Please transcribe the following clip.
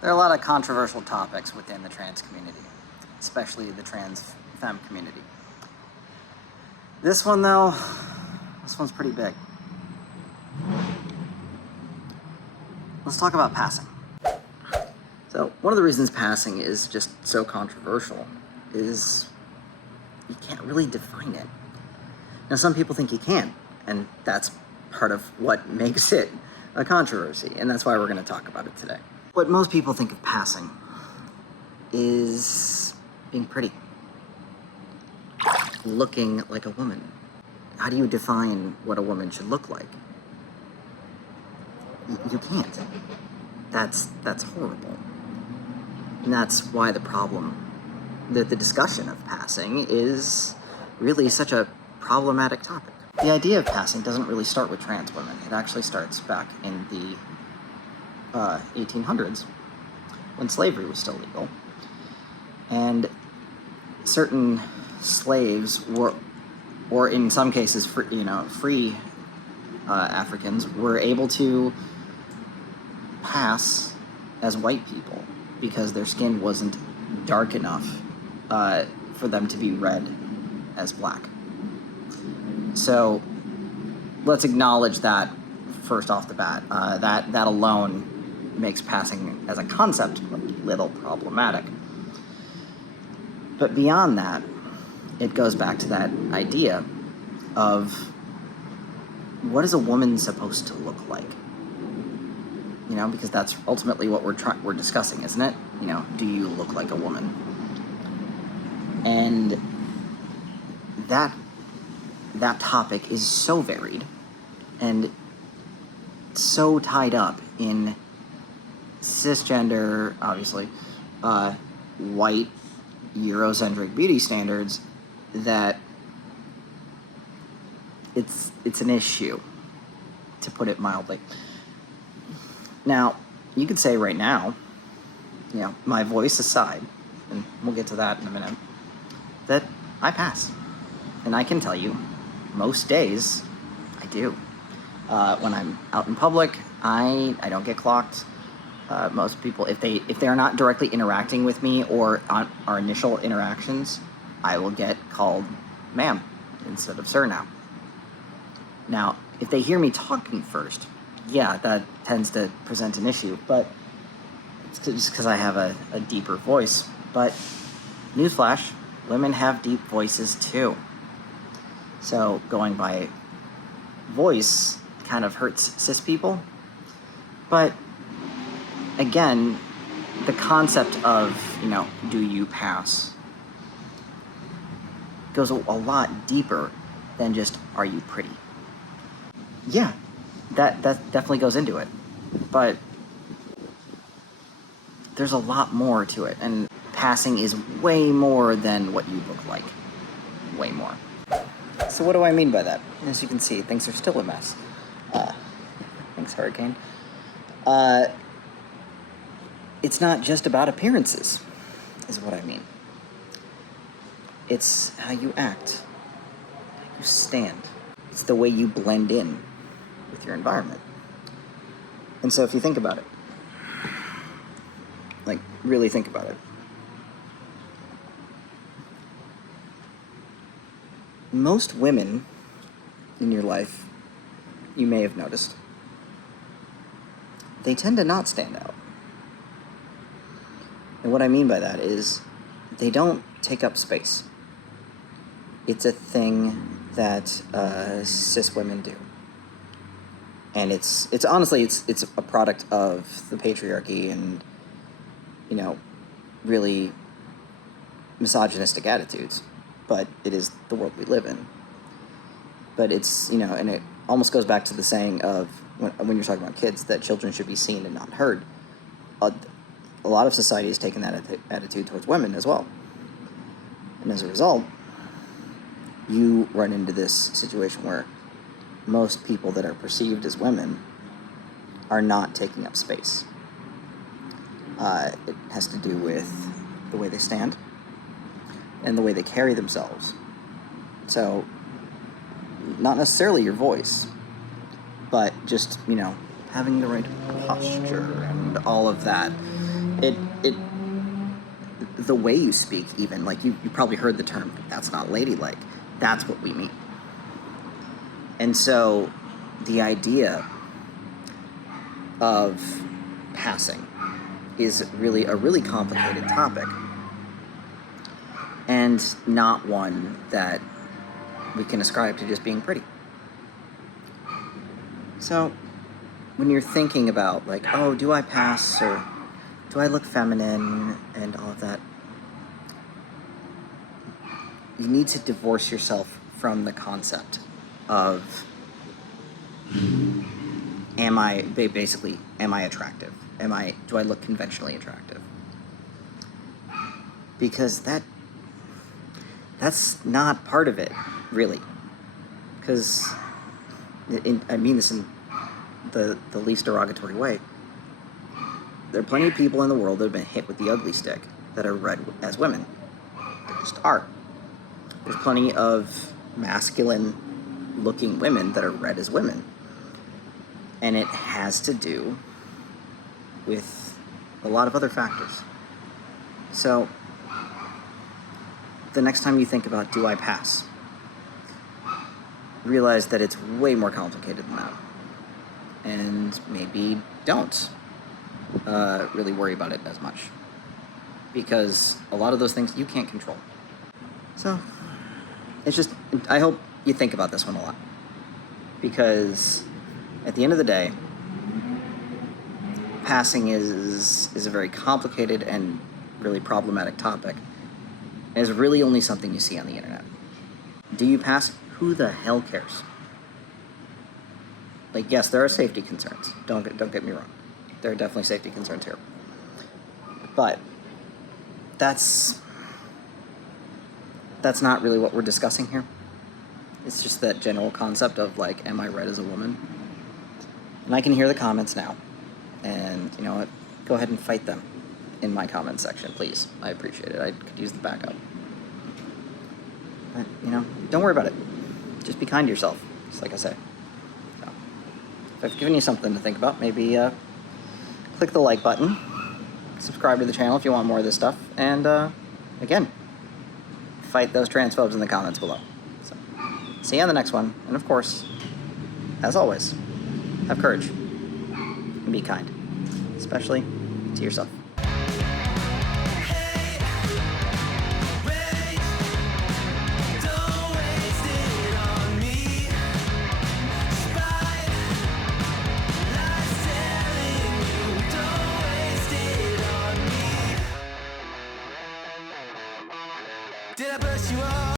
There are a lot of controversial topics within the trans community, especially the trans femme community. This one, though, this one's pretty big. Let's talk about passing. So, one of the reasons passing is just so controversial is you can't really define it. Now, some people think you can, and that's part of what makes it a controversy, and that's why we're going to talk about it today. What most people think of passing is being pretty, looking like a woman. How do you define what a woman should look like? You can't. That's horrible. And that's why the discussion of passing is really such a problematic topic. The idea of passing doesn't really start with trans women. It actually starts back in the 1800s, when slavery was still legal. And certain slaves were, or in some cases, free Africans were able to pass as white people because their skin wasn't dark enough for them to be read as black. So let's acknowledge that first off the bat. That alone makes passing as a concept a little problematic. But beyond that, it goes back to that idea of what is a woman supposed to look like? Because that's ultimately what we're discussing, isn't it? Do you look like a woman? And that topic is so varied and so tied up in cisgender, obviously, white, Eurocentric beauty standards that it's an issue, to put it mildly. Now, you could say right now, my voice aside, and we'll get to that in a minute, that I pass. And I can tell you, most days, I do. When I'm out in public, I don't get clocked. Most people, if they are not directly interacting with me or on our initial interactions, I will get called ma'am instead of sir now. Now, if they hear me talking first, yeah, that tends to present an issue, but it's just because I have a deeper voice. But newsflash, women have deep voices too. So going by voice kind of hurts cis people. But again, the concept of, do you pass goes a lot deeper than just, are you pretty? Yeah, that definitely goes into it. But there's a lot more to it, and passing is way more than what you look like. Way more. So what do I mean by that? As you can see, things are still a mess. Thanks, Hurricane. It's not just about appearances, is what I mean. It's how you act, how you stand. It's the way you blend in with your environment. And so if you think about it, like really think about it, most women in your life, you may have noticed, they tend to not stand out. And what I mean by that is they don't take up space. It's a thing that cis women do. And it's honestly, it's a product of the patriarchy and, really misogynistic attitudes. But it is the world we live in. But it's, and it almost goes back to the saying of, when you're talking about kids, that children should be seen and not heard. A lot of society has taken that attitude towards women as well. And as a result, you run into this situation where most people that are perceived as women are not taking up space. It has to do with the way they stand and the way they carry themselves. So, not necessarily your voice, but just, having the right posture and all of that. it the way you speak, even like you probably heard the term, that's not ladylike. That's what we mean. And so the idea of passing is really a really complicated topic, and not one that we can ascribe to just being pretty. So when you're thinking about like, oh, do I pass, or do I look feminine and all of that, you need to divorce yourself from the concept of am I attractive? Do I look conventionally attractive? Because that's not part of it, really. Because I mean this in the least derogatory way. There are plenty of people in the world that have been hit with the ugly stick that are read as women. They just are. There's plenty of masculine-looking women that are read as women. And it has to do with a lot of other factors. So, the next time you think about, do I pass? Realize that it's way more complicated than that. And maybe don't really worry about it as much. Because a lot of those things you can't control. So, it's just, I hope you think about this one a lot. Because at the end of the day, passing is a very complicated and really problematic topic. And it's really only something you see on the internet. Do you pass? Who the hell cares? Like, yes, there are safety concerns. Don't get me wrong. There are definitely safety concerns here. But that's not really what we're discussing here. It's just that general concept of like, am I read as a woman? And I can hear the comments now. And you know what? Go ahead and fight them in my comment section, please. I appreciate it. I could use the backup. But, you know, don't worry about it. Just be kind to yourself, just like I say. So, if I've given you something to think about, maybe click the like button, subscribe to the channel if you want more of this stuff, and again, fight those transphobes in the comments below. So, see you on the next one, and of course, as always, have courage and be kind, especially to yourself. Did I brush you off?